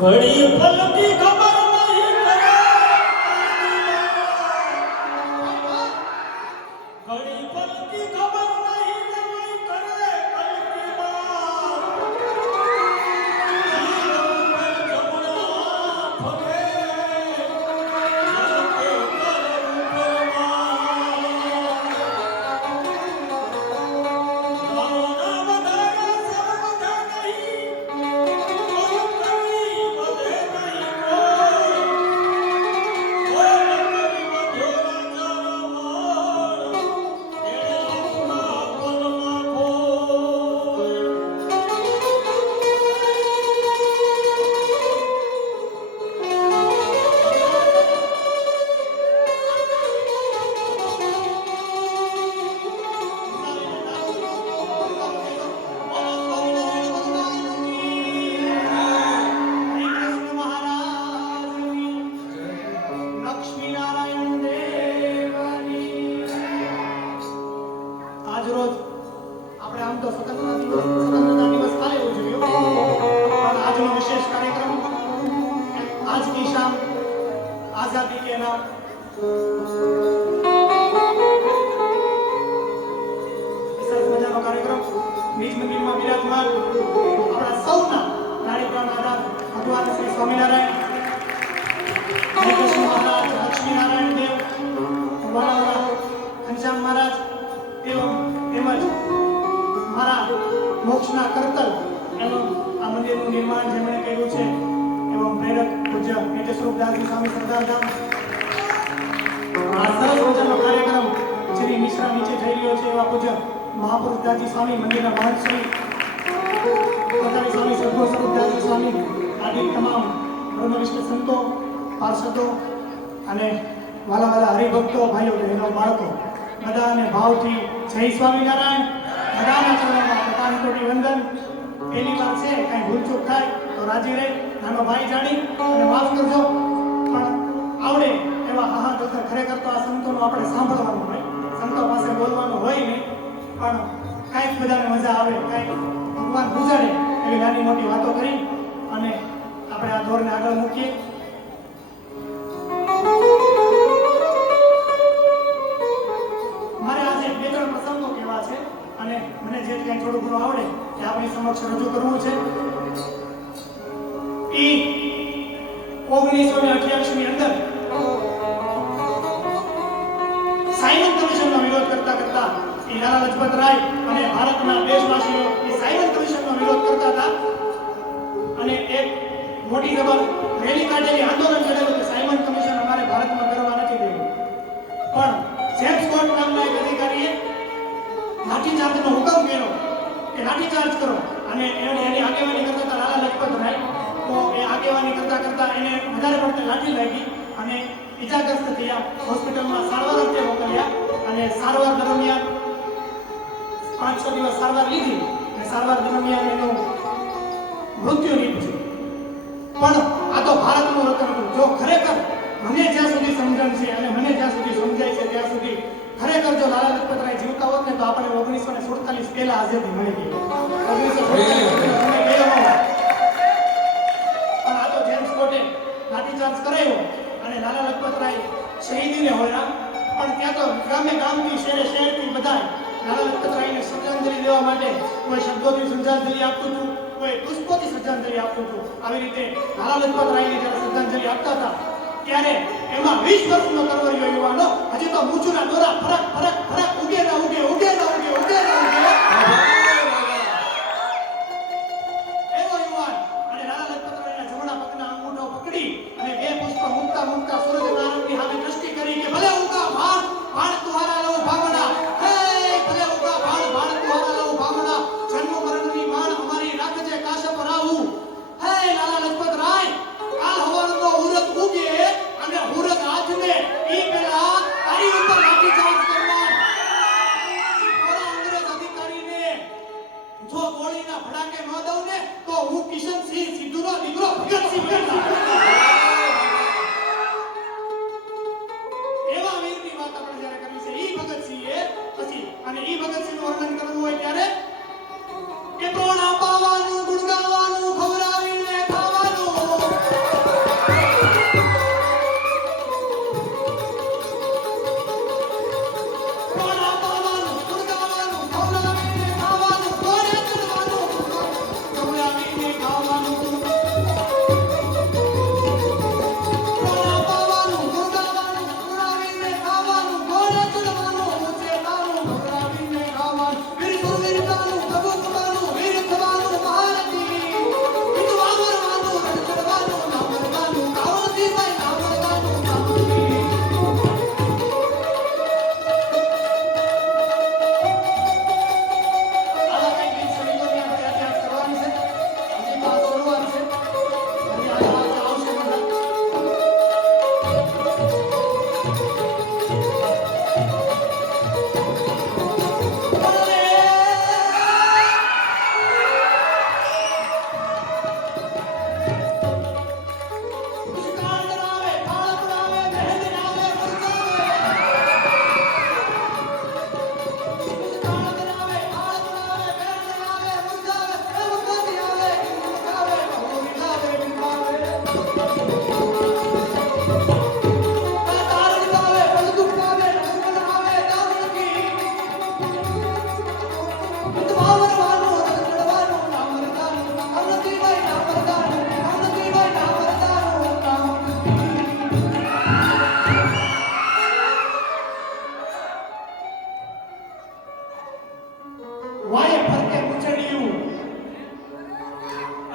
ઘડી પલકી ખબર નહીં કરે ઘડી પલકી ખબર નહીં કરે आजादी के नाम मजाનો કાર્યક્રમ બીજ મંદિરમાં વિરાજમાન આપણા સૌના નાડીપ્રાણ આધાર ભગવાન શ્રી સ્વામિનારાયણ કૃષ્ણ મહારાજ લક્ષ્મીનારાયણ દેવ વાલાવાલા ઘનશ્યામ મહારાજ તેમજ મારા મોક્ષના કરતલ એનું આ મંદિરનું નિર્માણ જેમણે કર્યું છે एवं प्रेरक पूज्य नित्य स्वरूप दासजी स्वामी सरदार धाम आ सरस मजानो कार्यक्रम श्री मिश्रा नीचे થઈ રહ્યો છે એવા પૂજ્ય મહાપુરુષ દાસજી સ્વામી મંદિરના મહંત શ્રી કોટારી સ્વામી સદગુરુ સ્વરૂપ દાસજી સ્વામી આદિ તમામ બ્રહ્મનિષ્ઠ સંતો પાર્ષદો અને વાલા હરિભક્તો ભાઈઓ બહેનો બાળકો બધાને ભાવથી જય સ્વામિનારાયણ બધાના ચરણોમાં કોટી વંદન પહેલી વાર છે કઈ ભૂલચૂક થાય તો રાજી રહે નાનો ભાઈ જાણી અને માફ કરજો પણ આવડે એવા હાહા દોસ્તર ખરેખર તો આ સંતોનું આપણે સાંભળવાનું હોય સંતો પાસે બોલવાનું હોય નહીં પણ કાંઈક બધાને મજા આવે કાંઈક ભગવાન ગુજારે એવી નાની મોટી વાતો કરી અને આપણે આ દોરને આગળ મૂકીએ મારે આજે બે ત્રણ પ્રસંગો કહેવા છે અને મને જે કંઈ થોડું ઘણું આવડે તે આપણી સમક્ષ રજૂ કરવું છે 1988 ની અંદર સાયમન કમિશનનો વિરોધ કરતા એ લાલા લજપત રાય અને ભારતના દેશવાસીઓ એ સાયમન કમિશનનો વિરોધ કરતા હતા અને એક મોટી જબર રેલી કાઢેલી આંદોલન કરેલું કે સાયમન કમિશન અમારે ભારતમાં કરવા નથી દેવું પણ જેમ્સ સ્કોટ નામના એક અધિકારીએ લાઠીચાર્જનો હુકમ કર્યો કે લાઠીચાર્જ કરો અને એની આગેવાની કરતા હતા લાલા લજપત રાય તો એ આગેવાની કરતા એને વધારે પડતી લાઠી લાગી અને ઈજાગ્રસ્ત થયા હોસ્પિટલમાં સારવાર અર્થે મોકલ્યા અને સારવાર દરમિયાન 5-6 દિવસ સારવાર લીધી અને સારવાર દરમિયાન એનું મૃત્યુ નીપજ્યું પણ આ તો ભારતનું રતન હતું જો ખરેખર મને જ્યાં સુધી સમજણ છે અને મને જ્યાં સુધી સમજાય છે ત્યાં સુધી ખરેખર જો લાલા લજપત રાય જીવતા હોત ને તો આપણે 1947 પહેલા આઝાદી મળી ગઈ 1947 લાઠીચાર્જ કરાયો અને લાલા લજપત રાય શહીદીને હોયા પણ ત્યાં તો ગામથી શહેરથી બધા લાલા લજપત રાયને શ્રદ્ધાંજલિ દેવા માટે કોઈ શબ્દોથી શ્રદ્ધાંજલિ આપતું હતું કોઈ પુષ્પોથી શ્રદ્ધાંજલિ આપતું હતું આવી રીતે લાલા લજપત રાયને જ્યારે શ્રદ્ધાંજલિ આપતા હતા ત્યારે એમાં 20 વર્ષનો કરવરિયો યુવાનો હજી તો મૂછના દોરા ફરક ઉગે ના ઉગે એવો યુવાન અને લાલા લજપત રાયના જમણા પગના અંગૂઠો પકડી અને બે પુષ્પ મુકતા સૂરજ નારાયણની સામે દ્રષ્ટિ કરી કે ભલે ઉગા ભાણ તુહારા લઉ ભાવના હે ભલે ઉગા ભાણ તુહારા લઉ ભાવના જન્મ મરણની માણ અમારી રાખજે કાશપ રાહુ હે લાલા લજપત રાય કાલ હવનનો ઉરત ઉગે અને ઉરત આજને ઈ પેલા તારી ઉપર લાઠી ચાર્જ કરનાર ઓરા અંગ્રેજ અધિકારીને જો ગોળીના ભડાકે ન દઉં ને તો હું કિશનસિંહ સિદ્ધુનો દીકરો ભગતસિંહ બનીશ એવા વીરની વાત આપણે જ્યારે કરી છે ઈ ભગતસિંહે પછી અને ઈ ભગતસિંહનું વર્ણન કરવું હોય ત્યારે કે પ્રોણા પાવાનું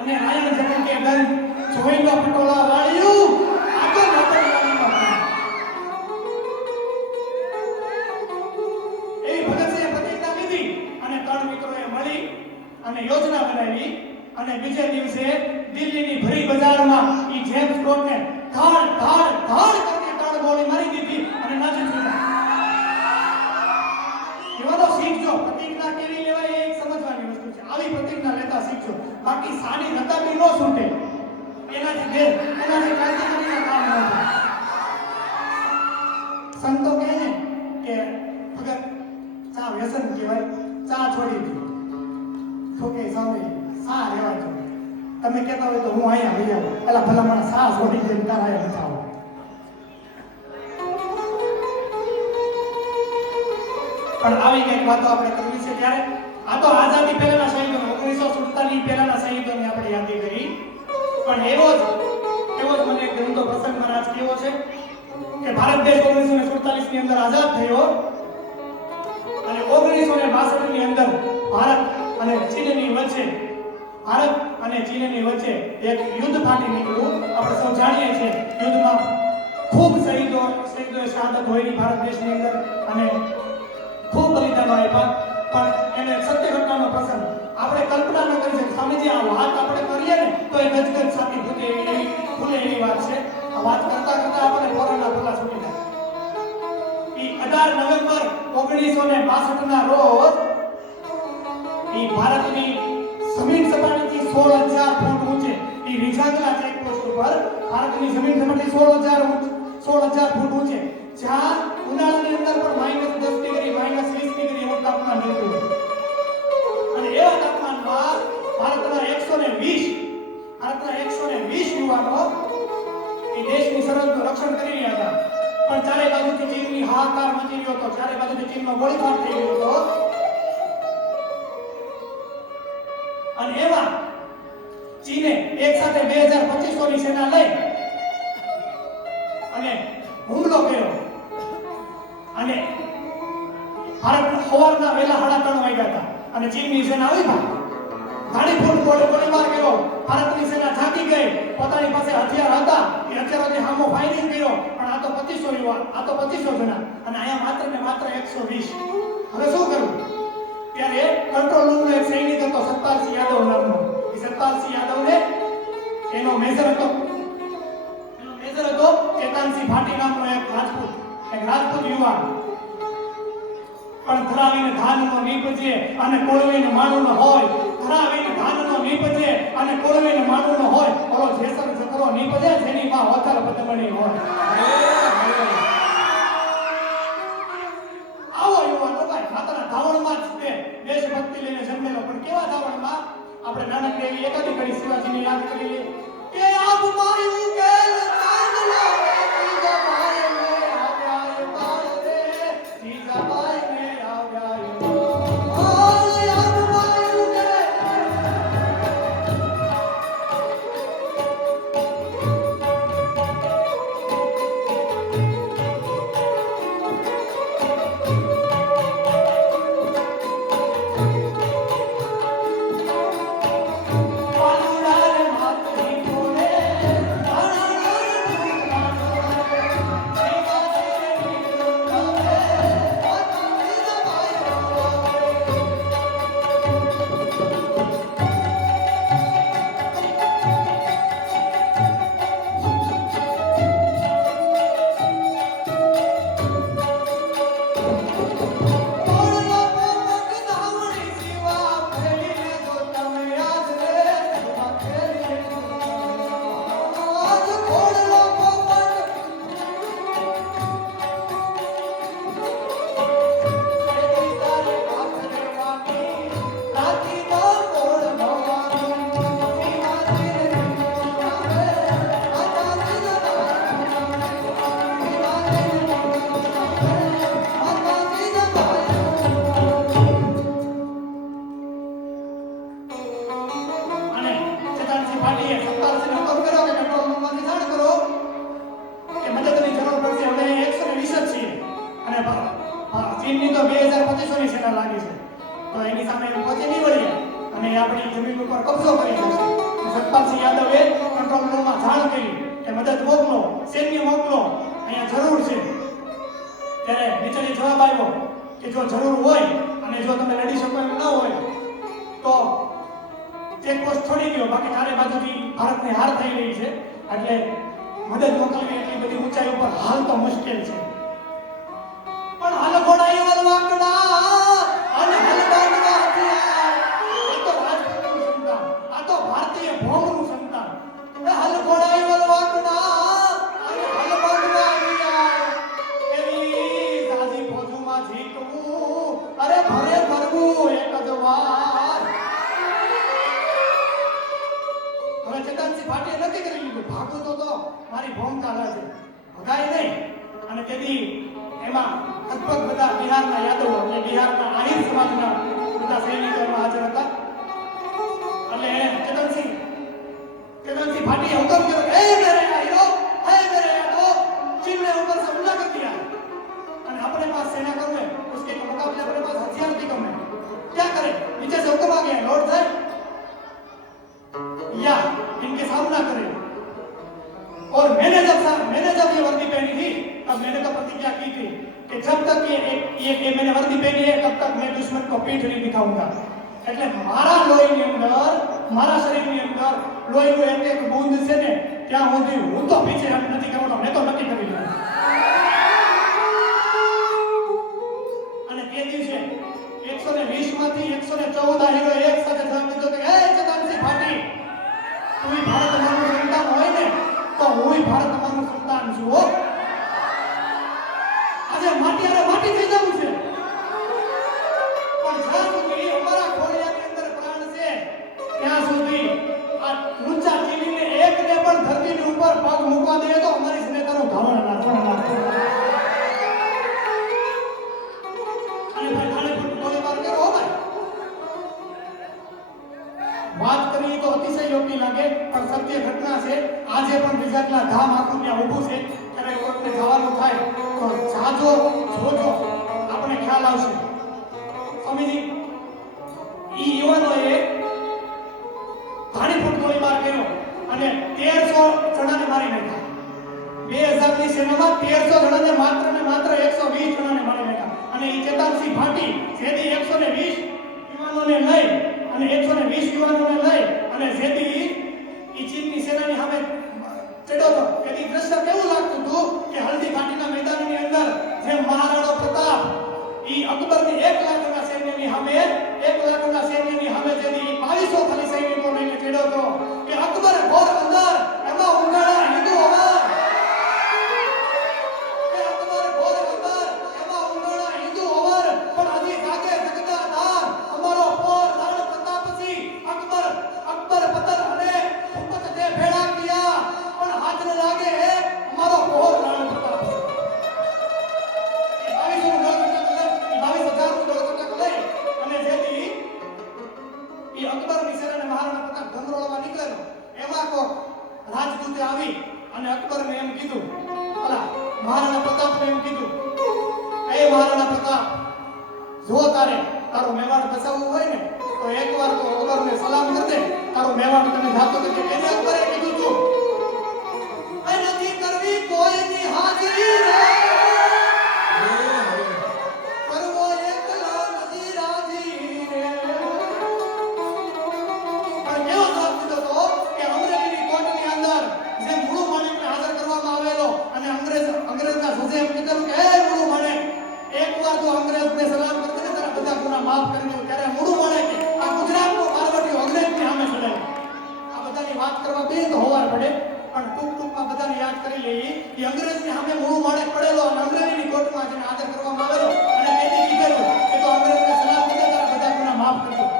અને રાયણ જગન કે ગંધ જોઈ લો પટોળા વાળ્યું આ તો નોકરવાળીનો એ ભગતસિંહે પ્રતિજ્ઞા લીધી અને ત્રણ મિત્રોએ મળી અને યોજના બનાવી અને બીજે દિવસે દિલ્હીની ભરી બજારમાં ઈ જેમ્સ બોન્ડને ધાડ ધાડ ધાડ કરતી ત્રણ ગોળી મારી દીધી અને નાચી છૂટ્યા. એવાનો શીખજો પ્રતિજ્ઞા કેવી લેવાય એ એક સમજવાની વસ્તુ છે. આવી પ્રતિજ્ઞા લેતા શીખજો. બાકી સાની નકામી નો છૂટે એનાથી કાયદેસરના કામ ન થાય. સંતો કહે ને કે ભગત ચા વ્યસન કહેવાય, ચા છોડી દો તો કે સામે સા રહેવા દો. તમે કહેતા હોય તો હું અહીંયા આવી જાઉં પેલા ભલા મને સા છોડી દે તારા અહીંયા બતાવો. પણ આવી કઈક વાતો આપણે કરવી છે ત્યારે આ તો આઝાદી પહેલાના શહીદો 1947 પહેલાના શહીદોની આપણે યાદી કરી. પણ એવો જ મને એક ગમતો પ્રસંગ મહારાજ કેવો છે કે ભારત દેશ 1947 ની અંદર આઝાદ થયો અને 1962 ની અંદર ભારત અને ચીનની વચ્ચે એક યુદ્ધ ફાટી નીકળ્યું. આપણે સૌ જાણીએ છીએ યુદ્ધમાં ખૂબ શહીદોએ શહાદત હોઈ ભારત દેશની અંદર અને ખૂબ બલિદાનો આપ્યા. પણ એને સત્ય ઘટનાનો પ્રસંગ આપણે કલ્પના ન કરી શકીએ. સ્વામીજી આ વાત આપણે કરીએ ને તો એ ગજગજ છાતી ફૂલે એવી વાત છે. આ વાત કરતા આપણે કોરોના ભલા છૂટી જાય. ઈ 18 નવેમ્બર 1962 ના રોજ ઈ ભારતની જમીન સપાટીથી 16,000 ફૂટ ઊંચે ઈ રીજાગલા ચેકપોસ્ટ ઉપર ભારતની જમીન સપાટી 16,000 ફૂટ ઊંચે જ્યાં ઉનાળાની અંદર પણ -10 ડિગ્રી -20 ડિગ્રી એવું તાપમાન રહેતું હોય અને એવા તાપમાનમાં ભારતના 120 યુવાનો એ દેશની સરહદનું રક્ષણ કરી રહ્યા હતા. પણ ચારે બાજુથી ચીનની હાહાકાર મચી રહ્યો હતો, ચારે બાજુથી ચીનનો ગોળીબાર થઈ રહ્યો હતો અને એમાં ચીને એક સાથે 2250 ની સેના લઈ અને હુમલો કર્યો અને ભારતના સવારના વેલા 3:30 વાગ્યા હતા અને ચીનની સેના આવી ભાઈ ગાડી ફૂટ ગોળીબાર કર્યો. ભારતની સેના જાગી ગઈ, પોતાની પાસે હથિયાર હતા એ હથિયારોથી સામો ફાયરિંગ કર્યો. પણ આ તો 2500 યુવાન, આ તો 2500 જણા અને અહીંયા માત્ર ને માત્ર 120. હવે શું કરવું? ત્યારે કંટ્રોલ રૂમનો એક સૈનિક હતો સત્તારસિંહ યાદવ નામનો. એ સત્તારસિંહ યાદવને એનો મેજર હતો ચેતનસિંહ ભાટી નામનો એક રાજપૂત યુવાન. પણ ધરાવીને ધાનનો નીપજે અને કોળવીને માણુનો હોય, ધરાવીને ધાનનો નીપજે અને કોળવીને માણુનો હોય, ઓલો જેસર જકરો નીપજે જેની માં હોથર બદમણી હોય. આવો યુવાનો ભાઈ માતાના ધાવણમાં જ તે દેશભક્તિ લઈને જન્મેલો. પણ કેવા ધાવણમાં? આપણે નાનકડી એવી એકાદી ઘડી શિવાજીને યાદ કરી લઈએ કે આપ માયું કે ચાંદલો જીજા ભાઈ મે આવ્યા તાર રે, જીજા ભાઈ મે આવ્યા ચીનની તો 2500 ની સેના લાગી છે તો એની સામે પહોંચી નહીં વળીએ અને આપણી જમીન ઉપર કબજો કરી શકશે. સતપાલસિંહ યાદવે કંટ્રોલ રૂમમાં જાણ કરી કે મદદ મોકલો, સૈન્ય મોકલો, અહીંયા જરૂર છે. ત્યારે નીચેથી જવાબ આવ્યો કે જો જરૂર હોય અને જો તમે લડી શકો એમ ન હોય તો ચેકપોસ્ટ છોડી દો, બાકી ચારે બાજુથી ભારતની હાર થઈ રહી છે એટલે મદદ મોકલવી એટલી બધી ઊંચાઈ ઉપર હાલ તો મુશ્કેલ છે. પણ હાલ ઘોડાઈ વલવાકડા અને હલબાંડવા હથિયાર, આ તો રાજપૂતનું સંતાન, આ તો ભારતીય ભોમનું સંતાન. એ હાલ ઘોડાઈ વલવાકડા અને હલબાંડવા હથિયાર, એવી સાજી ફોજમાં જીતવું, અરે ભરે ભરવું એક જ વાર. હવે ચેતનસિંહ ભાટીએ નક્કી કરી લીધું, ભાગવું તો મારી ભોમ ચાલે છે, ભગાય નહીં. અને તેથી એમાં લગભગ બધા બિહારના યાદવો એટલે બિહારના આહિર સમાજના બધા સૈનિકો એમાં હાજર હતા. એટલે એને ચેતનસિંહ भाटी हुक्म करो, ए मेरे आहिरो, ए मेरे यादव, जिनने ऊपर से हमला कर दिया और अपने पास सेना कम है, उसके मुकाबले अपने पास हथियार भी कम है, क्या करें? नीचे से हुक्म आ गया, लौट जाए या इनके सामना करें. और मैंने जब ये वर्दी पहनी थी तब मैंने तो प्रतिज्ञा की थी कि जब तक ये मैंने वर्दी पहनी है तब तक मैं दुश्मन को पीठ नहीं दिखाऊंगा. એટલે મારા લોહીની અંદર, મારા શરીરની અંદર લોહીનું એક એક બૂંદ છે ને ત્યાં સુધી હું તો પીછે નથી કરવાનો, મેં તો નક્કી કરી લીધું. અને તે દિવસે 120 માંથી 114 આહીરો એક સાથે જવાબ દીધો કે હે ચેતનસિંહ ભાટી, તું ભારત મારું સંતાન હોય ને તો હું ભારત મારું સંતાન છું. આજે માટી માટી થઈ જવું છે, પણ જ્યાં સુધી અમારા ખોડિયાની અંદર પ્રાણ છે ત્યાં સુધી આ ઊંચા ચીલીને એકને પણ ધરતીની ઉપર પગ મૂકવા દે તો અમારી સ્નેતાનું ધાવણ ના અને ભાઈ ખાલી ખોટું ગોળીબાર કરો ભાઈ. વાત કરવી તો અતિશય યોગ્ય લાગે પણ સત્ય ઘટના છે. આજે પણ બીજાના ધામ આખું ત્યાં ઊભું છે, ત્યારે કોઈને જવાનું થાય તો જાજો જોજો, આપણે ખ્યાલ આવશે. સ્વામીજી ઈ યુવાનોએ ઘણી ફૂટ ગોળીબાર કર્યો અને 1300 જણાને મારી નાખ્યા. 2000 ની સેનામાં 1300 જણાને માત્ર ને માત્ર 120 જણાને મારી નાખ્યા. અને ઈ ચેતનસિંહ ભાટી જેથી 120 યુવાનોને લઈ અને 120 યુવાનોને લઈ અને જેથી ઈ ચીનની સેનાની સામે ચડ્યો હતો, એની દ્રશ્ય કેવું લાગતું હતું કે હલ્દી ઘાટીના મેદાનની અંદર જેમ મહારાણો પ્રતાપ ઈ અકબરની 1 લાખના સૈન્યની સામે 1 લાખના સૈન્યની સામે જેથી 2200 ખાલી સૈનિકો લઈને ચડ્યો હતો કે અકબરે ઘોર અંદર એમાં ઉંગાડા હિન્દુ અવાર, કે અકબરે ઘોર અંદર એમાં ઉંગાડા હિન્દુ અવાર, પણ હજી જાગે જગદાધાર અમારો પોર રાણ પ્રતાપસિંહ અકબર પતન અને હુકત દે ભેડા કિયા, પણ હાથ ન લાગે હે અમારો પોર રાણ પ્રતાપસિંહ. 22,000 અને જેથી ઈ અકબરની સેનાને મહારાણા પ્રતાપ ધમરોળવા નીકળેલો, એમાં કોક રાજદૂતે આવી અને અકબરને એમ કીધું, અલા મહારાણા પ્રતાપને એમ કીધું, એ મહારાણા પ્રતાપ, જો તારો મેવાડ બચાવવું હોય ને તો એકવાર તો અકબરને સલામ કર દે, તારો મેવાડ તને જાતો કે એને અકબરે કીધું તું એ નથી કરવી કોઈની હાજરી રે, કરવો એકલા નથી રાજી રે. પણ કેવો જવાબ દીધો તો કે અમરેલીની કોર્ટની અંદર જે મુળુ માણેકને હાજર કરવામાં આવેલો અને અંગ્રેજના જજે એમ કીધું કે હે મુળુ માણેક, એકવાર તો અંગ્રેજને સલામ કર દે, તારા બધા ગુનાહ માફ કરી દઉં. ત્યારે મુળુ માણેકે આ ગુજરાતનો મારવાડી અંગ્રેજની સામે ચડાવ્યો. આ બધાની વાત કરવા બે તો હોવાર પડે, પણ ટૂંકમાં બધાને યાદ કરી લઈએ. એ અંગ્રેજની સામે મુળુ માણેક પડેલો અને અંગ્રેજીની કોર્ટમાં જેને હાજર કરવામાં આવેલો અને તેથી કીધેલું કે તો અંગ્રેજને સલામ કર દે, તારા બધા ગુનાહ માફ કરી દઉં.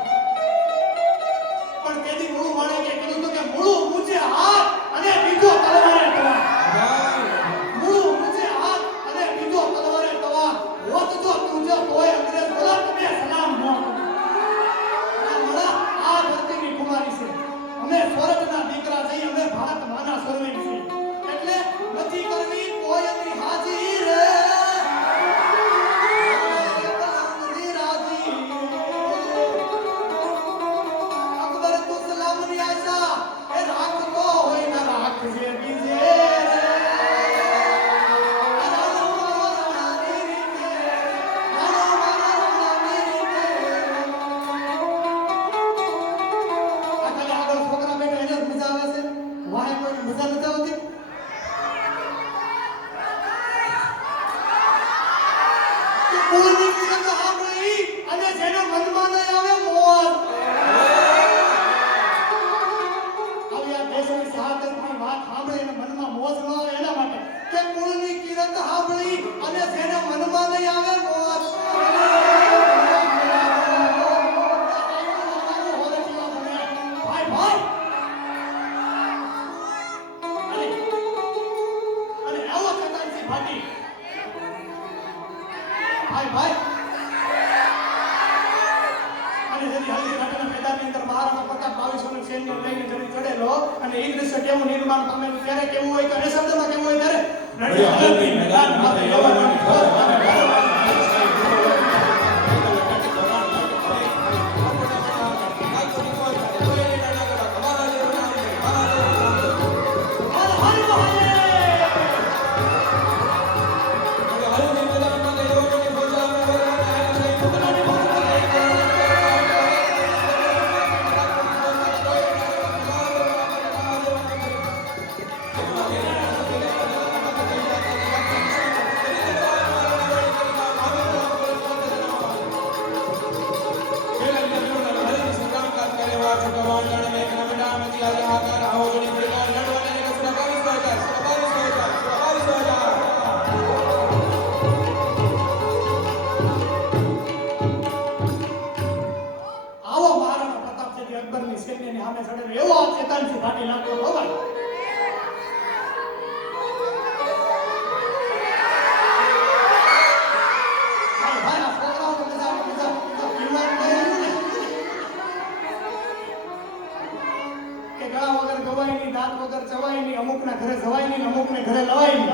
પણ તેથી મુળુ માણેકે કીધું કે મુળુ ઊંચે હાથ અને બીજો તલવારે તવા, મુળુ ઊંચે હાથ અને બીજો તલવારે તવા, હોત જો તુજો કોઈ અંગ્રેજ બોલા તમે સલામ ન કરો. આ ધરતીની કુમારી છે, અમે સ્વર્ગના દીકરા છીએ, અમે ભારત માના સર્વે છીએ, એટલે નથી કરવી કોઈની હાજી રે, અકબર તું સલામની આશા મજા નથી આવતી? કે કોઈની કિરત સાંભળી અને જેનો મનમાં નહીં આવે મોત. આવી આ દેશની શહાદતની વાત સાંભળી અને મનમાં મોજ ન આવે એના માટે કે કોઈની કિરત સાંભળી અને જેનો મનમાં નહીં આવે મોત. કેવું નિર્માણ પામેલું ત્યારે કેવું હોય ત્યારે શબ્દમાં કેવું હોય અમુકના ઘરે જવાય નહીં, અમુકને ઘરે લવાય નહીં.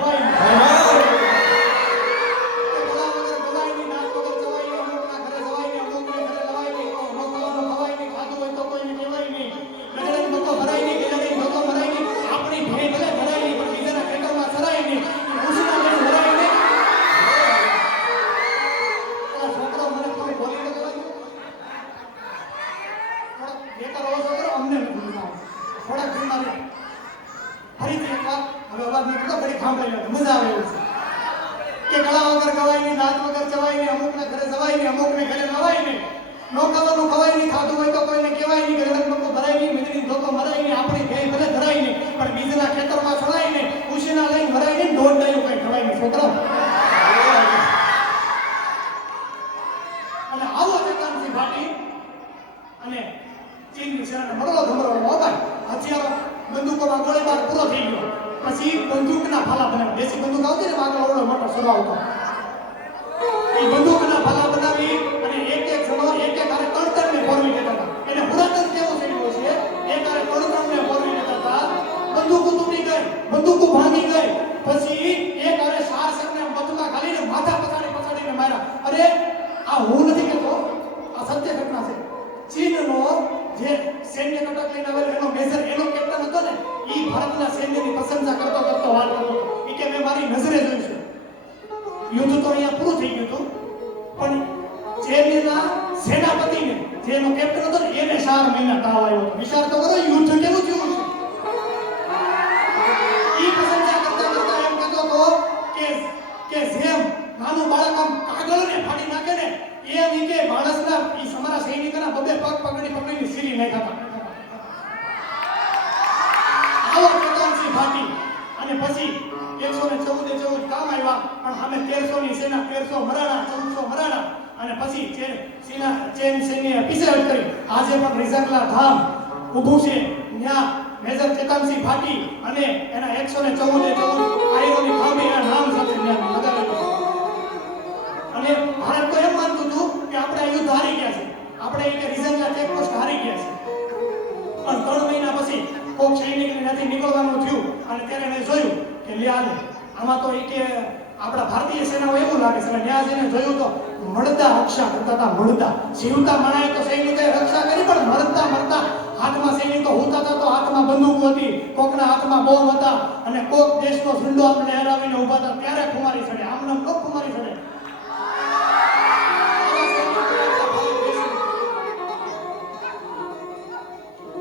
જીવતા મણાય તો સૈનિકોએ રક્ષા કરી, પણ મરતા મરતા હાથમાં સૈનિકો હોતા હતા તો હાથમાં બંદૂક હતી, કોકના હાથમાં બોમ્બ હતા અને કોક દેશનો ઝંડો આપણે લહેરાવીને ઊભા હતા ત્યારે ખુમારી ચડે. આમને કોક ખુમારી ચડે.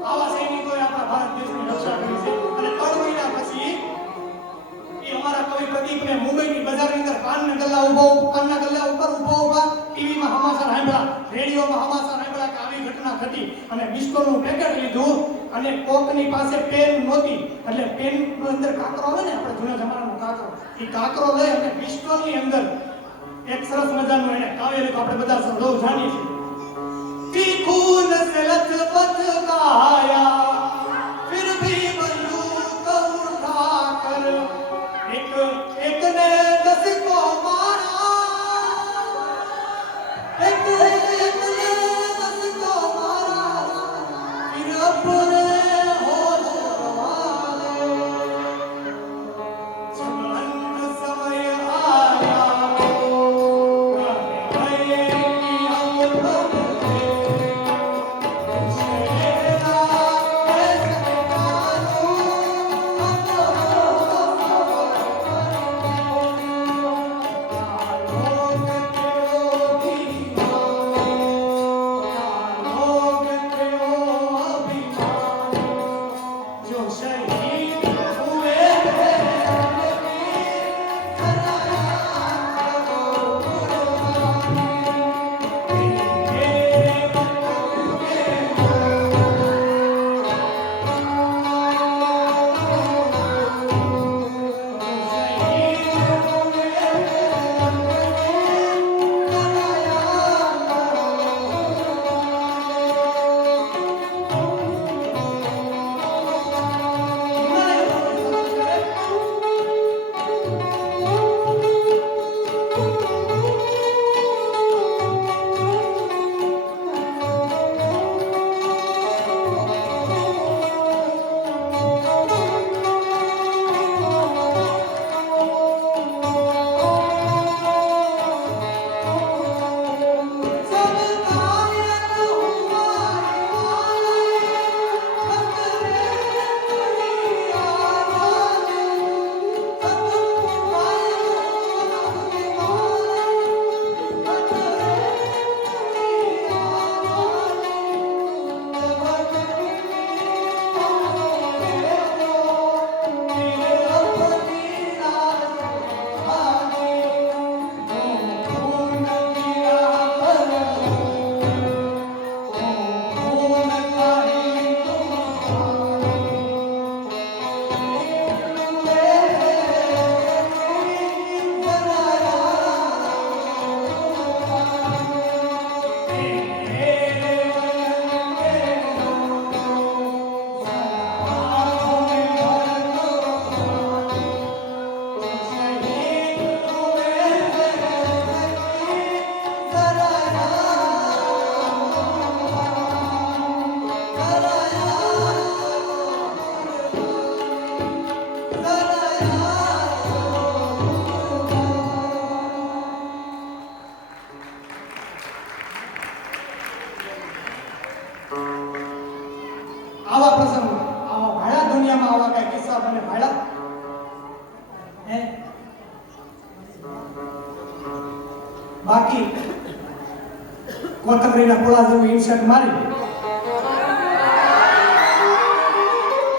આવા સૈનિકોએ આપણા ભારત દેશની રક્ષા કરી છે અને 3 મહિના પિસ્તોલનું પેકેટ લીધું અને કોકની પાસે પેન નહોતી એટલે પેનની અંદર કાકરો આવે ને આપણે જૂના જમાનાનો કાકરો એ કાકરો લઈ અને પિસ્તોલની અંદર એક સરસ મજાનું એને કાવેલું આપણે બધા સૌ જાણીએ છીએ તીખું નસલત બતકાયા फिर भी बंदूक उठा कर एक ने 10 को मारा एक ने 10 को मारा फिर अपने होश गंवा दे जब अंत समय आया भाई की हम આવા પ્રસંગ આવા ભાડા દુનિયામાં આવા કઈ કિસ્સા બને ભાડા હે બાકી કોથમરીના પોળા જેવું ઇન્સર્ટ મારી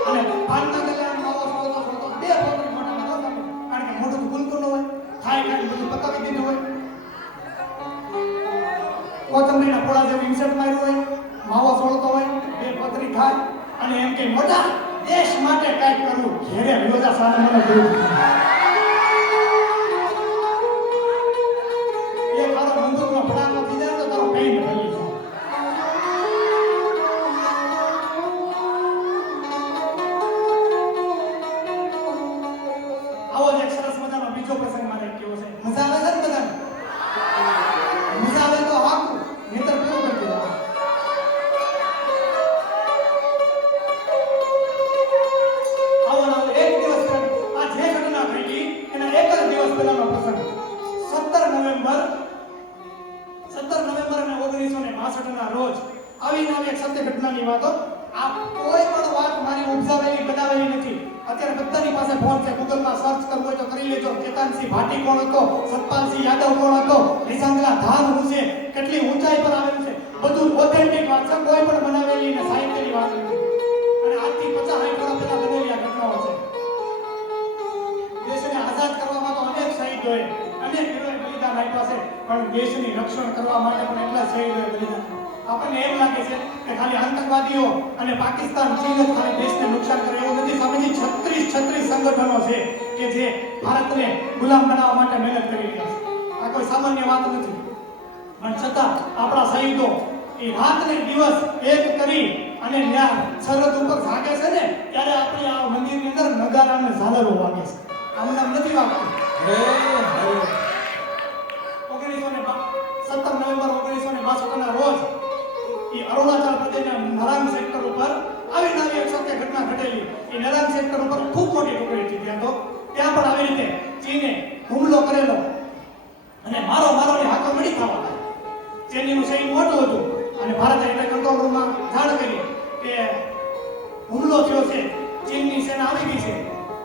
અને પાનના ગલામાં માવો છોડતો બે પોતરી મોઢામાં ન કારણ કે મોઢું ખુલતું ન હોય ખાઈ ખાઈ બધું પકાવી દીધું હોય કોથમરીના પોળા જેવું ઇન્સર્ટ માર્યું હોય માવો છોડતો હોય બે પોતરી ખાય અને એમ કે મોટા દેશ માટે કાંઈક કરવું ઘેરે વિરોધા સામે મને જોયું એ મારો બંદૂકનો ફડાકો થઈ જાય તો તારો પેઇન્ટ બની જાય આવો જ એક સરસ મજાનો બીજો પ્રસંગ મારે કેવો છે મજા આવે છે ને બધાને મજા આવે તો હાકું નહીતર કેવું કરતી રોજ આવી નવી સત્ય ઘટનાની વાતો આ કોઈ પણ વાત મારી ઉપજાવેલી બનાવેલી નથી અત્યારે બધાની પાસે ફોન છે ગૂગલમાં સર્ચ કરવું હોય તો કરી લેજો કેતાનસિંહ ભાટી કોણ હતો સતપાલસિંહ યાદવ કોણ હતો નિસંગલા ધામ શું છે કેટલી ઊંચાઈ પર આવેલું છે બધું ઓથેન્ટિક વાત છે કોઈ પણ બનાવેલી અને સાહિત્યની વાત નથી અને આજથી 50 વર્ષ પહેલા બનેલી આ ઘટનાઓ છે દેશને આઝાદ કરવામાં તો અનેક શહીદોએ અનેક વીરોએ બલિદાન આપ્યા છે પણ દેશની રક્ષણ કરવા માટે પણ એટલા શહીદોએ બલિદાન આપણને એમ લાગે છે કે ખાલી આતંકવાદીઓ અને પાકિસ્તાન ચીન જ ખાલી દેશને નુકસાન કરે એવું નથી સ્વામીજી. 36 સંગઠનો છે કે જે ભારતને ગુલામ બનાવવા માટે મહેનત કરી રહ્યા છે. આ કોઈ સામાન્ય વાત નથી. પણ છતાં આપણા શહીદો એ રાત ને દિવસ એક કરી અને ત્યાં સરહદ ઉપર જાગે છે ને, ત્યારે આપણે આ મંદિરની અંદર નગારા અને ઝાલરો વાગે છે. આમ નામ નથી વાગતું. 17 નવેમ્બર 1962 ના રોજ એ અરુણાચલ પ્રદેશના નરાંગ સેક્ટર ઉપર આવી નવી એક સત્ય ઘટના ઘટેલી. એ નરાંગ સેક્ટર ઉપર ખૂબ મોટી ટુકડી હતી. ત્યાં પણ આવી રીતે ચીને હુમલો કરેલો અને મારોની હાથો મળી થવા. ચીનનું સૈન્ય મોટું હતું અને ભારતે એટલે કંટ્રોલ રૂમમાં જાણ કરી કે હુમલો થયો છે, ચીનની સેના આવી ગઈ છે,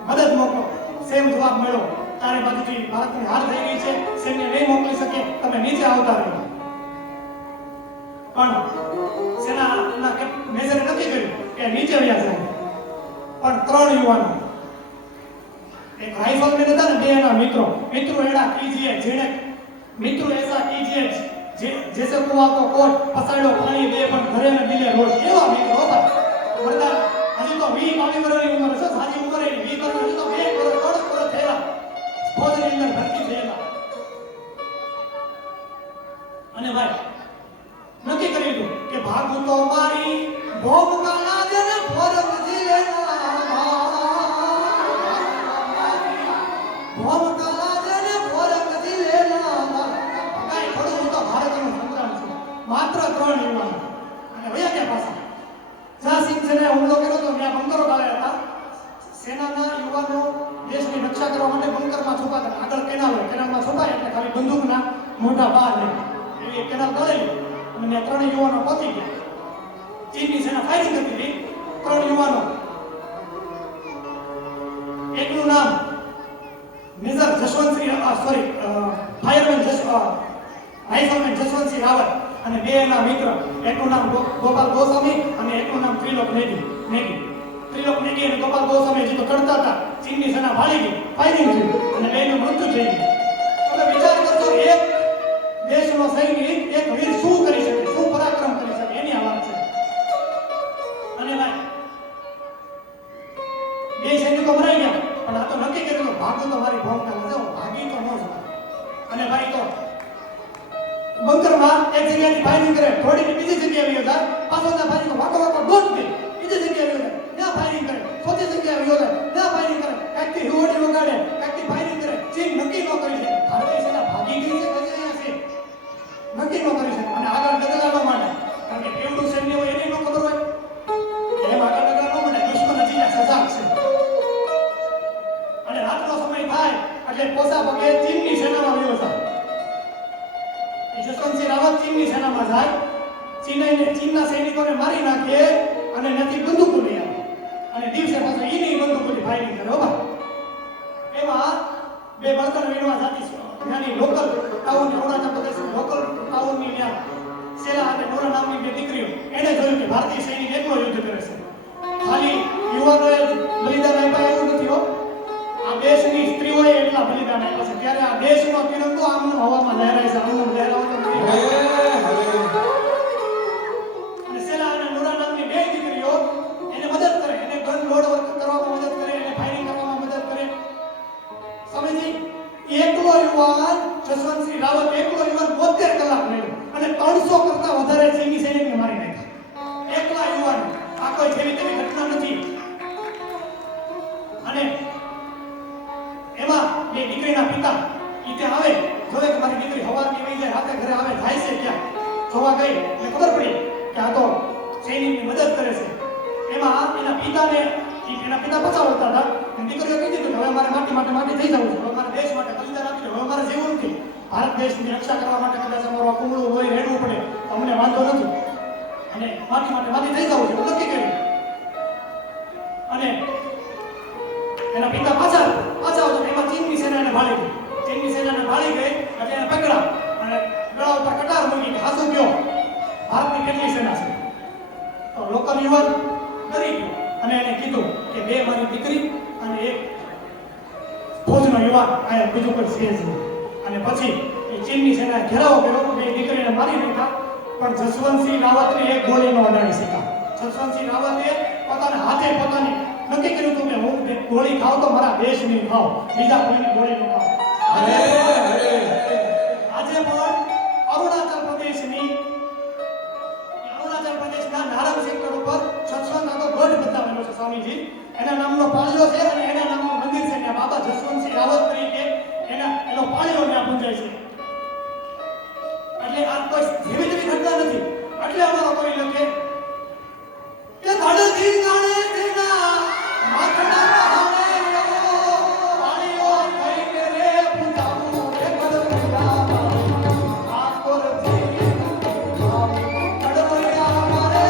મદદ મોકલો. સેમ જવાબ મળ્યો, તારે બાજુથી ભારતની હાર થઈ ગઈ છે, સૈન્ય નહીં મોકલી શકે, તમે નીચે આવતા રહો. પણ સેનાના મેજરે નક્કી કર્યું કે નીચે વ્યા જાય. પણ 3 યુવાનો, એક રાઇફલમેન હતા ને, 2 એના મિત્રો એડા કીજીએ જેણે મિત્રો એસા કીજીએ जैसे कुआ को कोट पसाड़ो पानी दे पण घरे न दिले रोज एवा મિત્રો હતા. વરદાન હજી તો 20 22 વર્ષની ઉંમર છે. સાજી ઉંમર એ 20 વર્ષ, હજી તો 2 વર્ષ 3 વર્ષ થયેલા ફોજની અંદર ભરતી થયેલા. અને ભાઈ નક્કી કરી લીધું કે ભાગું તો મારી ભોગ કાલા જને ફોરમ જીલેના ભોગ કાલા જને ફોરમ જીલેના. કાઈ થોડું તો ભારતનું સંગ્રામ છે. માત્ર 3 યુવાનો અને વયા ગયા પાછા. જ્યાં સિંહ સેને હુમલો કર્યો તો ત્યાં બંકરો બાળ્યા હતા. સેનાના યુવાનો દેશની રક્ષા કરવા માટે બંકરમાં છુપાતા. આગળ કેનાલ હોય, કેનાલમાં છુપાય એટલે ખાલી બંદૂકના મોઢા બહાર નીકળે એવી કેનાલ દળેલી. અને 3 યુવાનો પહોંચી ગયા. ચીનની સેના ફાયરિંગ કરતી હતી. 3 યુવાનો, એકનું નામ મેજર જસવંતસિંહ ફાયરમેન રાઇફલમેન જસવંતસિંહ રાવત અને 2 એના મિત્ર, એકનું નામ ગોપાલ ગોસ્વામી અને એકનું નામ ત્રિલોક નેગી. ત્રિલોક નેગી અને ગોપાલ ગોસ્વામી હજી તો કરતા હતા. ચીનની સેના ભાળી ગઈ, ફાયરિંગ થયું અને 2નું મૃત્યુ થઈ ગયું. તમે વિચાર કરજો, એક દેશનો સૈનિક, એક વીર શું કરી શકે, શું પરાક્રમ કરી શકે, એની આ વાત છે. અને ભાઈ 2 સૈનિકો મરાઈ ગયા, પણ આ તો નક્કી કર્યું ભાગું તો મારી ભોંકા જાઓ, ભાગી તો ન જાઓ. અને ભાઈ તો બંકરમાં એક જગ્યાએથી ફાયરિંગ કરે, થોડી બીજી જગ્યાએ આવ્યો જાય, પાછો ત્યાં ફાયરિંગ વાકો દોટ ગઈ, બીજી જગ્યાએ આવ્યો જાય, ત્યાં ફાયરિંગ કરે, ચોથી જગ્યાએ આવ્યો જાય, ત્યાં ફાયરિંગ કરે, કાંઈકથી હિવોડી વગાડે, કાંઈકથી ફાયરિંગ કરે. ચીન નક્કી ન કરી શકે ભારતીય સેના ભાગી ગઈ છે કે અહીંયા છે, નક્કી ન કરી શકે. અને આગળ ડગલા ન માંડે, કારણ કે કેવડું સૈન્ય હોય એની ન ખબર હોય, એમ આગળ ડગલા ન માંડે. દુશ્મન હજી સજાગ છે. અને રાતનો સમય થાય એટલે પોસા પગે ચીનની સેનામાં આવ્યો છે. જસવંતસિંહ રાવત ચીનની સેનામાં જાય, ચીનના સૈનિકોને મારી નાખે અને નથી બંદૂકો લઈ આવે અને દિવસે પાછો એની બંદૂકોથી ફાયરિંગ કરે. એમાં 2 બળતણ વીણવા જાતી ત્યાંની લોકલ ટાઉન, અરુણાચલ પ્રદેશની લોકલ ટાઉનની ત્યાં સેલા અને નોરા નામની 2 દીકરીઓ, એને જોયું કે ભારતીય સૈનિક એકલો યુદ્ધ કરે છે. ખાલી યુવાનોએ બલિદાન આપ્યા એવું નથી હો, આ દેશની સ્ત્રીઓએ એટલા બલિદાન આપ્યા છે. ત્યારે આ દેશનો તિરંગો આમનો હવામાં લહેરાય છે, આમનો લહેરાવતો નથી. અને સેલા અને નોરા નામની 2 દીકરીઓ એને મદદ કરે, એને ગન લોડ કરવામાં મદદ કરે, એને ફાયરિંગ કરવામાં મદદ કરે. સમજી, એકલો યુવાન જસવંતસિંહ રાવત, એકલો યુવાન 72 કલાક લડ્યો અને 300 કરતા વધારે ચીની સૈનિકને મારી નાખ્યા. એકલા યુવાન. આ કોઈ જેવી તેવી ઘટના નથી. અને એમાં 2 દીકરીના પિતા ઈતે આવે, જોવે કે મારી દીકરી સવારની વહી જાય, રાતે ઘરે આવે, જાય છે ક્યાં, જોવા ગઈ એટલે ખબર પડી કે આ તો સૈનિકની મદદ કરે છે. એમાં એના પિતા બચાવતા હતા. દીકરીઓ કહી દીધું કે હવે મારે માટી થઈ જવું છે, હવે મારે દેશ માટે બલિદાન આપી દે, હવે મારે જીવવું નથી. ભારત દેશની રક્ષા કરવા માટે કદાચ અમારું કુમળું હોય, રેડવું પડે, અમને વાંધો નથી. અને માટી થઈ જવું છે નક્કી કર્યું. અને એના પિતા પાછા આવતો, એમાં ચીનની સેનાને ભાળી ગઈ. એટલે એને પકડા અને ગળા ઉપર કટાર મૂકી કે હાસુ ગયો, ભારતની કેટલી સેના છે. તો લોકલ યુવાન ડરી ગયો અને એને કીધું કે 2 મારી દીકરી અને 1 ફોજનો યુવાન, આ બીજું કોઈ છે જ નહીં. અને પછી એ ચીનની સેનાએ ઘેરાવો કર્યો, 2 દીકરીને મારી નાખ્યા પણ જસવંતસિંહ રાવતને એક ગોળી ન અડાડી શક્યા. જસવંતસિંહ રાવતે પોતાના હાથે પોતાની નક્કી કર્યું હતું કે હું ગોળી ખાવ તો મારા દેશની ખાવ, બીજા કોઈની ગોળી ન ખાવ. આજે પણ અરુણાચલ પ્રદેશના નારંગ સેક્ટર ઉપર સત્સંગ આગળ ગઢ બતાવેલો છે સ્વામીજી. એના નામનો પાળિયો છે અને એના નામનું મંદિર છે. ત્યાં બાબા જસવંતસિંહ રાવત તરીકે એનો પાળિયો ત્યાં પૂજાય છે. એટલે આ કોઈ ધીમી ધીમી ઘટના નથી. એટલે અમારો કોઈ લખે કે ધડકી ગાણે તેના માથડા બહાને પાળિયો કઈને રે પૂજાવું રે કડવડિયા ઠાકોર કડવડિયા મારે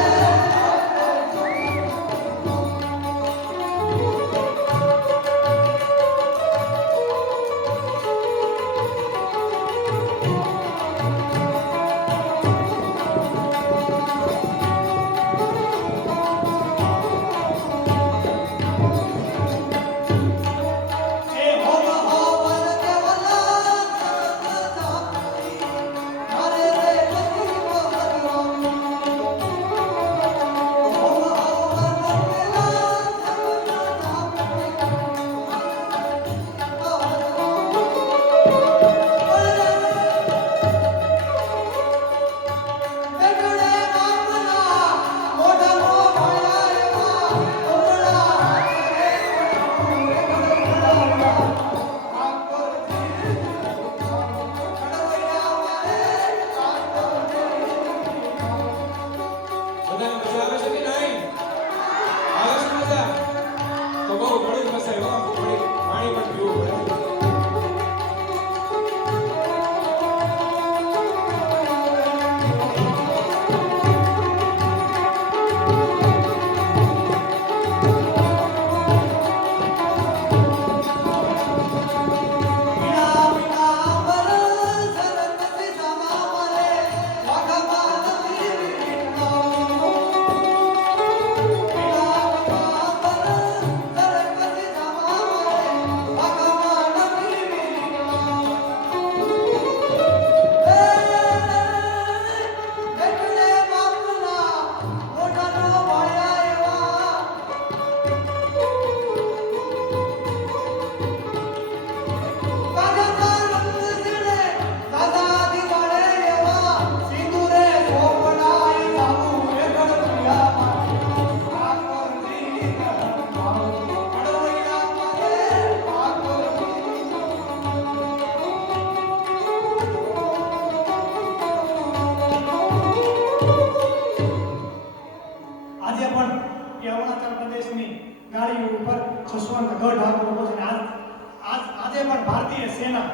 આજે પણ ભારતીય સેના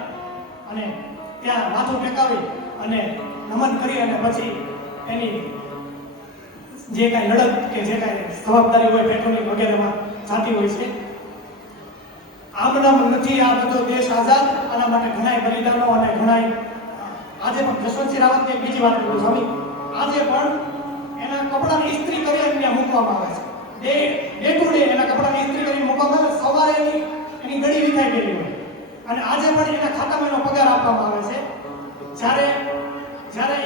અને ત્યાં માથું ટેકાવી અને નમન કરી અને પછી એની જે કાંઈ લડત કે જે કાંઈ જવાબદારી હોય પેટ્રોલિંગ વગેરેમાં થતી હોય છે. આમ નથી આ બધો દેશ આઝાદ. આના માટે ઘણા બલિદાનો અને ઘણા આજે પણ જસવંતસિંહ રાવતની બીજી વાત કરું સ્વામી, આજે પણ એના કપડાની ઇસ્ત્રી કરી ત્યાં મૂકવામાં આવે છે. ડે ટુ ડે એના કપડાની ઇસ્ત્રી કરીને મૂકવામાં આવે. સવારે એની ગળી વિખાઈ ગયેલી હોય અને આજે પણ એના ખાતામાં એનો પગાર આપવામાં આવે છે. જ્યારે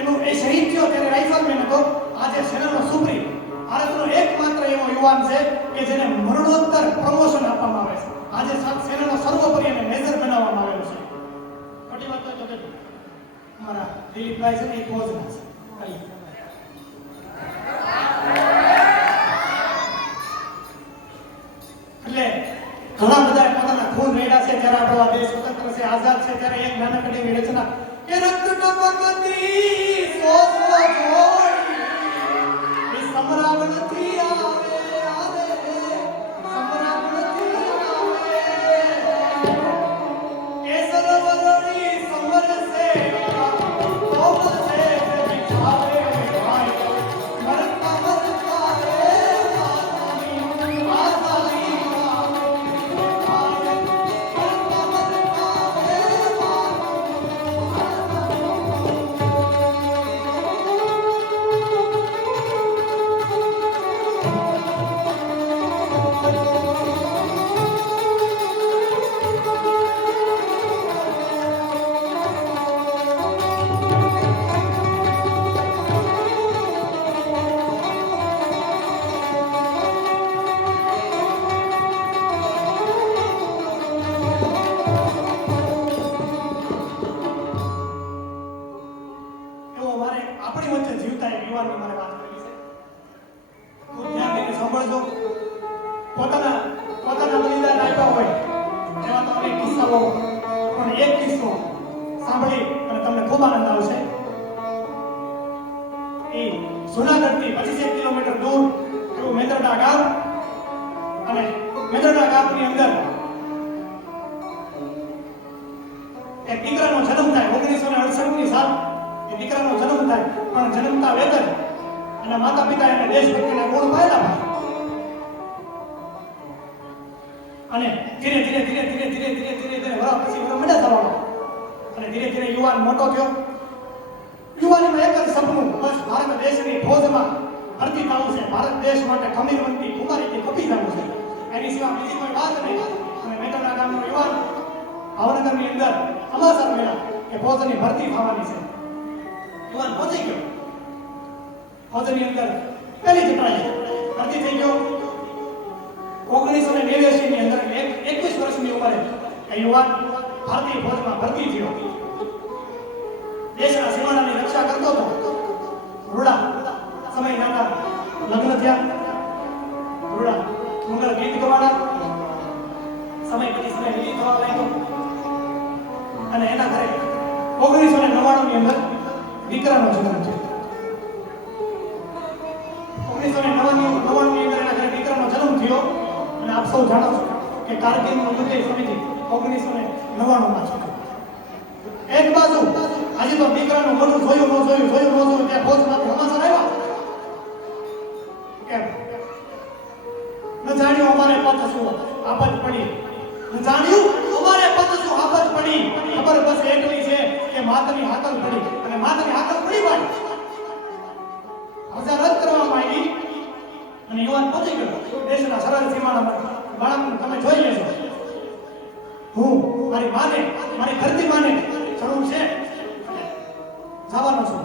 એનું એ શહીદ થયો ત્યારે રાઇફલમેન હતો. આજે સેનાનો સુપ્રીમ ભારતનો એકમાત્ર એવો યુવાન છે કે જેને મરણોત્તર પ્રમોશન આપવામાં આવે છે. આજે સેનાનો સર્વોપરી અને મેજર બનાવવામાં આવેલો છે. ખોટી વાત તો નથી. અમારા દિલીપભાઈ છે ને એ પહોંચના છે. એટલે ઘણા બધા પોતાના ખૂન રેડા છે ત્યારે આપણો આ દેશ સ્વતંત્ર છે, આઝાદ છે. ત્યારે એક નાનકડી એવી રચના કે રક્ત ટપકતી સો જોડી સમરાવ નથી આવે આવે સમરાવ નથી આવે કેસર વરણી સમરસે કોમસે વિચારે ભાઈ મરતા મરતા રે આઝાદી આઝાદી મેટોડા ગામની અંદર એક દીકરાનો જન્મ થાય 1968 ની સાલ એ દીકરાનો જન્મ થાય પણ જન્મતા વેત જ અને માતા પિતા એને દેશભક્તિના ગુણ પાયેલા ભાઈ અને ધીરે ધીરે વરા પછી વરા મળ્યા થવાનો અને ધીરે ધીરે યુવાન મોટો થયો યુવાનીમાં એક જ સપનું બસ ભારત દેશની ફૌજમાં ભરતી થવું છે ભારત દેશ માટે ખમીરવંતી કુમારીથી કપી જવું છે એની સિવાય બીજી કોઈ વાત નહીં અને મેટોડા ગામનો યુવાન ભાવનગરની અંદર સમાચાર મળ્યા કે ફૌજની ભરતી થવાની છે યુવાન પહોંચી ગયો ફૌજની અંદર પહેલી ચૂંટાઈ ભરતી થઈ ગયો 1989 ની અંદર 21 વર્ષની ઉંમરે એ યુવાન ભારતીય ફૌજમાં ભરતી થયો દેશના સીમાડાની રક્ષા કરતો હતો રૂડા સમય નાના લગ્ન થયા રૂડા મંગળ ગીત ગવાડા સમય પછી સમય વિધિ થવા લાગ્યો અને એના ઘરે 1999 ની અંદર દીકરાનો જન્મ થયો 1999 ની અંદર એના ઘરે દીકરાનો જન્મ થયો અને આપ સૌ જાણો છો કે કારગિલનો યુદ્ધ સમિતિ 1999 માં થયો એક બાજુ આજે તો દીકરાનું મનું જોયું ન જોયું ત્યાં ફૌજમાંથી સમાચાર આવ્યા કેમ ન જાણ્યું અમારે પત શું આફત પડી ન જાણ્યું અમારે પત શું આફત પડી ખબર બસ એટલી છે કે માતની હાકલ પડી અને માતની હાકલ પડી ભાઈ હજાર રદ કરવામાં આવી અને યુવાન પહોંચી ગયો દેશના સરહદ સીમાડામાં બાળકને તમે જોઈ લેજો હું મારી માને મારી ધરતી માને જરૂર છે જવાનો છું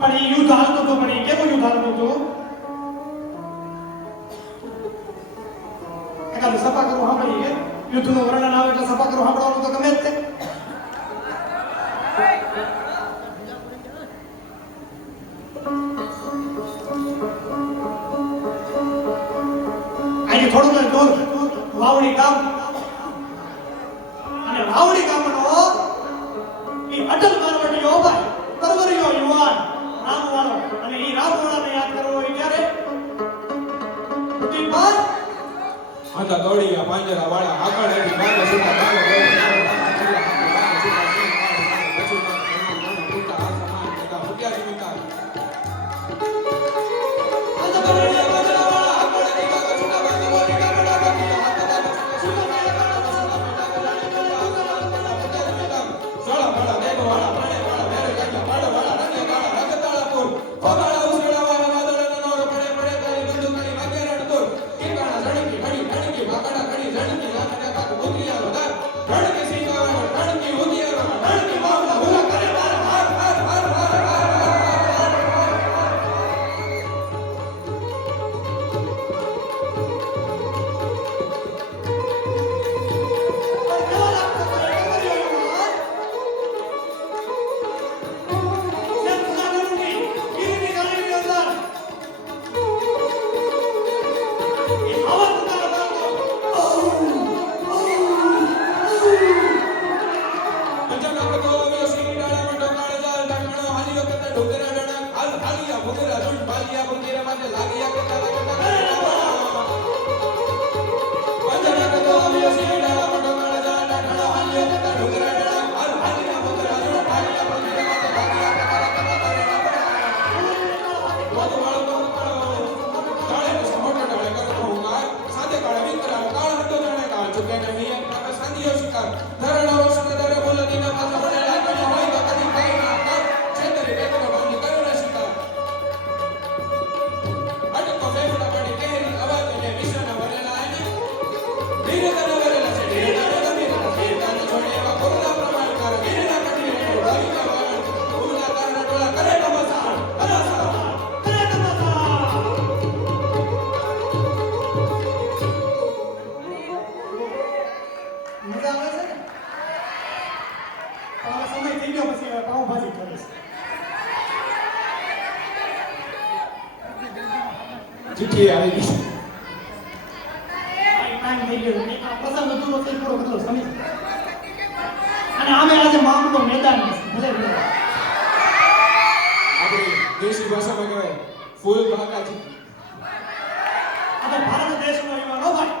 પણ એ યુદ્ધ હાલતું હતું પણ એ કેવું યુદ્ધ હાલતું હતું એકાદું સભા કરું સાંભળીએ યુદ્ધનું વર્ણન આવે એટલે સભા કરું સાંભળવાનું તો ગમે જ તે આજે થોડું દૂર વાવડી ગામ અને વાવડી ગામનો એ અટલ મારવાડીઓ ભાઈ પરવરિયો યુવાન રામવાળો અને એ રામવાળાને યાદ કરવો હોય ત્યારે ઉઠી બાદ આંધા દોડીયા પાંજરા વાળા આગળ એની બાર સુતા બાર ચિઠ્ઠી આવી ગઈ અને આમે આજે મામલો મેદાન ભલે આપણી દેશી ભાષામાં કહેવાય ફૂલ બાકાજી. આ તો ભારત દેશનો યુવાન હો ભાઈ.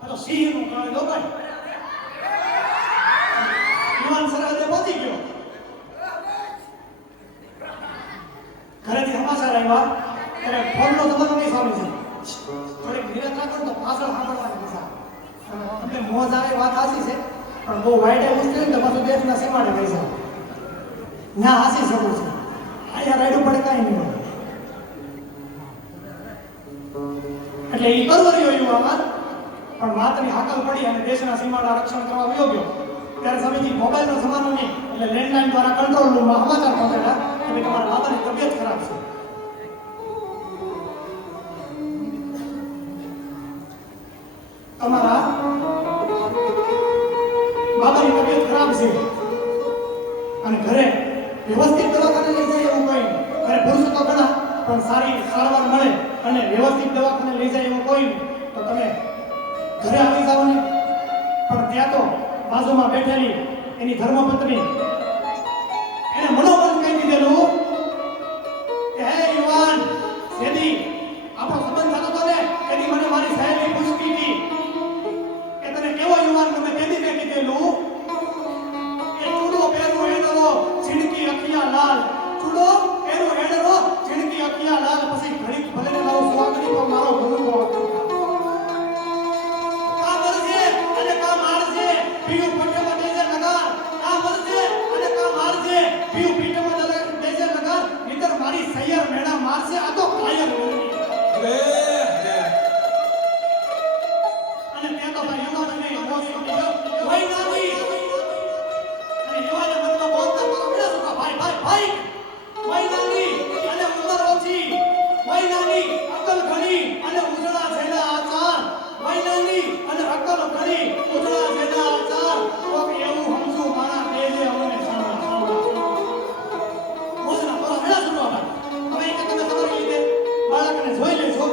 આ તો સિંહનું કાળ હો ભાઈ. યુવાન સરહદે પહોંચી ગયો. ઘરેથી સમાચાર આવ્યા ત્યારે ફોનનો જમાનો નહીં સ્વામીજી. થોડીક ધીરજ રાખો ને તો પાછળ સાંભળવાની દિશા. તમને મોજ આવે વાત સાચી છે પણ બહુ વાઈટ મુશ્કેલ ને તો પાછું દેશના સીમાડે ગઈ છે. ના હાસી શકું છું. અહીંયા રાયડું પડે કાંઈ નહીં હોય. એટલે એ કરવર્યો યુવામાં પણ માતની હાકલ પડી અને દેશના સીમાડા રક્ષણ કરવા વયો ગયો. ત્યારે સ્વામીજી મોબાઈલનો જમાનો નહીં એટલે લેન્ડલાઇન દ્વારા કંટ્રોલ રૂમમાં સમાચાર પહોંચેલા કે તમારા માતાની તબિયત ખરાબ છે. તમારા બાબાની તબિયત ખરાબ છે અને ઘરે વ્યવસ્થિત દવાખાને લઈ જાય એવું કોઈ નહીં. ઘરે પુરુષો તો ઘણા પણ સારી સારવાર મળે અને વ્યવસ્થિત દવાખાને લઈ જાય એવું કોઈ નહીં. તો તમે ઘરે આવી જાઓ ને. પણ ત્યાં તો બાજુમાં બેઠેલી એની ધર્મપત્ની એને મનોમન કહી દીધેલું કે હે યુવાન સેદી આપણો સંબંધ થતો હતો ને એની મને મારી સહેલી પૂછતી હતી કે તને કેવો યુવાન ગમે તેથી મેં કીધેલું એ ચૂડો પહેરો એનરો ઝીણકી અખિયા લાલ ચૂડો પહેરો એનરો ઝીણકી અખિયા લાલ પછી ઘડીક ભલે ને લાવું સ્વાગણી પર મારો ભૂલો કા મરજે અને કા મારજે પીયું પટ્ટામાં દેજે લગાર કા મરજે અને કા મારજે પીયું પીઠામાં દેજે લગાર નીતર મારી સૈયર મેણા મારશે આ તો કાયર બોલની. અરે અને ત્યાં તો ભાઈ યુવાનને મોસ પડી ગયો કોઈ નાની અને યુવાને મનમાં બોલતા તો મેળા સુકા ભાઈ ભાઈ ભાઈ કોઈ નાની અને ઉંમર ઓછી કોઈ નાની અકલ ઘણી અને ઉજળા જેના આચાર કોઈ નાની અને અકલ ઘણી ઉજળા જેના આચાર તો એવું સમજુ મારા દેજે અમને સાંભળા મોજના તો મેળા સુકા ભાઈ. હવે એક તમે તમારી રીતે બાળકને જોઈ લેજો.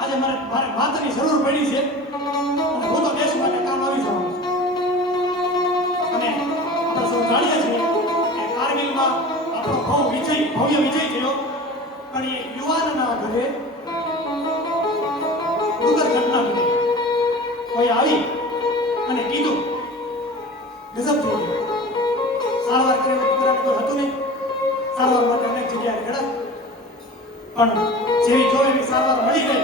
આજે મારે માતાની જરૂર પડી છે અને હું તો દેશ માટે કામ આવી જવાનું છું. અને આપણે સૌ જાણીએ છીએ કે કારગિલમાં આપણો ભવ્ય વિજય થયો પણ એ યુવાનના ઘરે દુર્ઘટના બની. કોઈ આવી અને કીધું ગજબ થઈ ગયો. સારવાર કરવા દીકરાને કોઈ હતું નહીં. સારવાર માટે અનેક જગ્યાએ ગયા પણ જેવી જોવે એવી સારવાર મળી ગઈ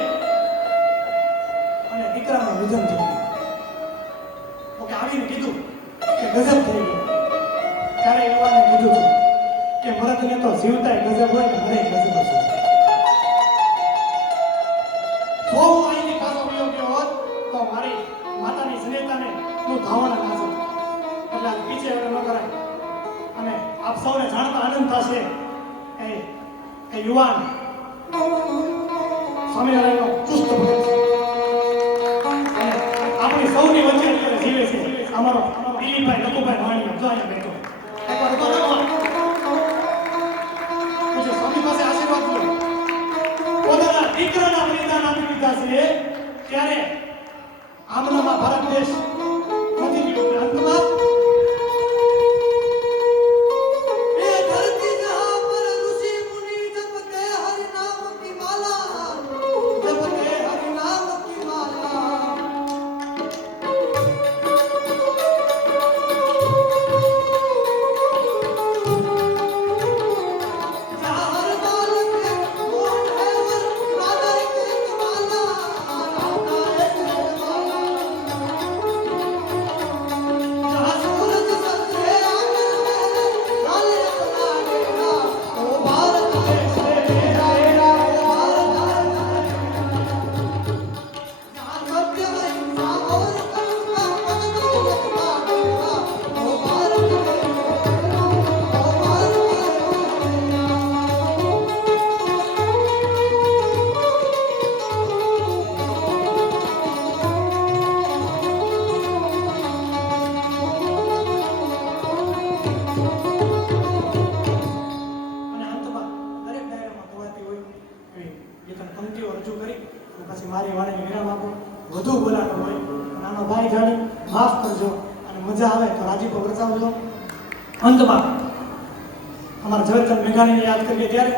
અને દીકરાનું નિધન થયું. ઓકે આવીને કીધું કે ગજબ થઈ ગયો. ત્યારે યુવાને કીધું હતું કે મરદને તો જીવતાય ગજબ હોય ને મરે ગજબ હશે. જો હું અહીંથી પાછો વયો ગયો હોત તો મારી માતાની સ્નેહતાને હું ધાવણા ના શકું. એટલે આ પીછે હવે ન કરાય. અને આપ સૌને જાણતા આનંદ થશે કે યુવાન સ્વામિનારાયણનો ચુસ્ત ભગત છે. અને આપણી સૌની વચ્ચે અત્યારે જીવે છે અમારો દિલીપભાઈ લખુભાઈ વાણીઓ જો અહીંયા બેઠો. એકવાર ઉભા રહો. પછી સ્વામી પાસે આશીર્વાદ લો. પોતાના દીકરાના બલિદાન આપી દીધા છે ત્યારે આમનામાં ભારત દેશ નથી ગયો. અંતમાં માફ કરજો અને મજા આવે તો રાજીપો વરસાવજો. અંતમાં અમારા ઝવેરચંદ મેઘાણીને યાદ કરીએ ત્યારે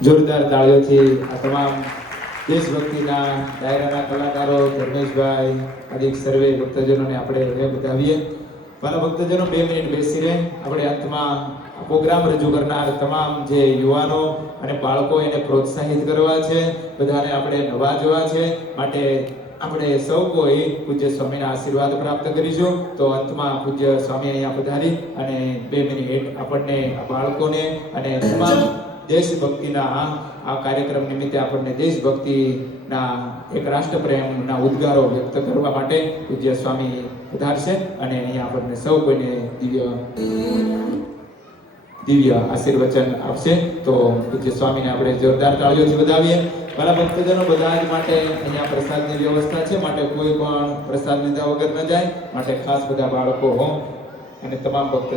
જોરદાર તાળીઓથી આ તમામ દેશભક્તિના ડાયરાના કલાકારો ધર્મેશભાઈ આદિ સર્વે ભક્તજનોને આપણે વધાવીએ. મારા ભક્તજનો 2 મિનિટ બેસી રહે. આપણે અંતમાં પ્રોગ્રામ રજૂ કરનાર તમામ જે યુવાનો અને બાળકો એને પ્રોત્સાહિત કરવા છે, બધાને આપણે નવાજવા છે. માટે આપણે સૌ કોઈ પૂજ્ય સ્વામીના આશીર્વાદ પ્રાપ્ત કરીશું. તો અંતમાં પૂજ્ય સ્વામી અહીંયા પધારી અને 2 મિનિટ આપણને આ બાળકોને અને તમામ દેશભક્તિના આ કાર્યક્રમ નિમિત્તે આપણને દેશભક્તિના એક રાષ્ટ્રપ્રેમના ઉદ્ગારો વ્યક્ત કરવા માટે પૂજ્ય સ્વામી પધારશે અને અહીંયા આપણને સૌ કોઈને દિવ્ય આશીર્વચન આપશે. તો પૂજ્ય સ્વામીને આપણે જોરદાર તાળીઓથી વધાવીએ. મારા ભક્તજનો બધા જ માટે અહીંયા પ્રસાદની વ્યવસ્થા છે, માટે કોઈ પણ પ્રસાદ લીધા વગર ન જાય. માટે ખાસ બધા બાળકો અને તમામ ભક્ત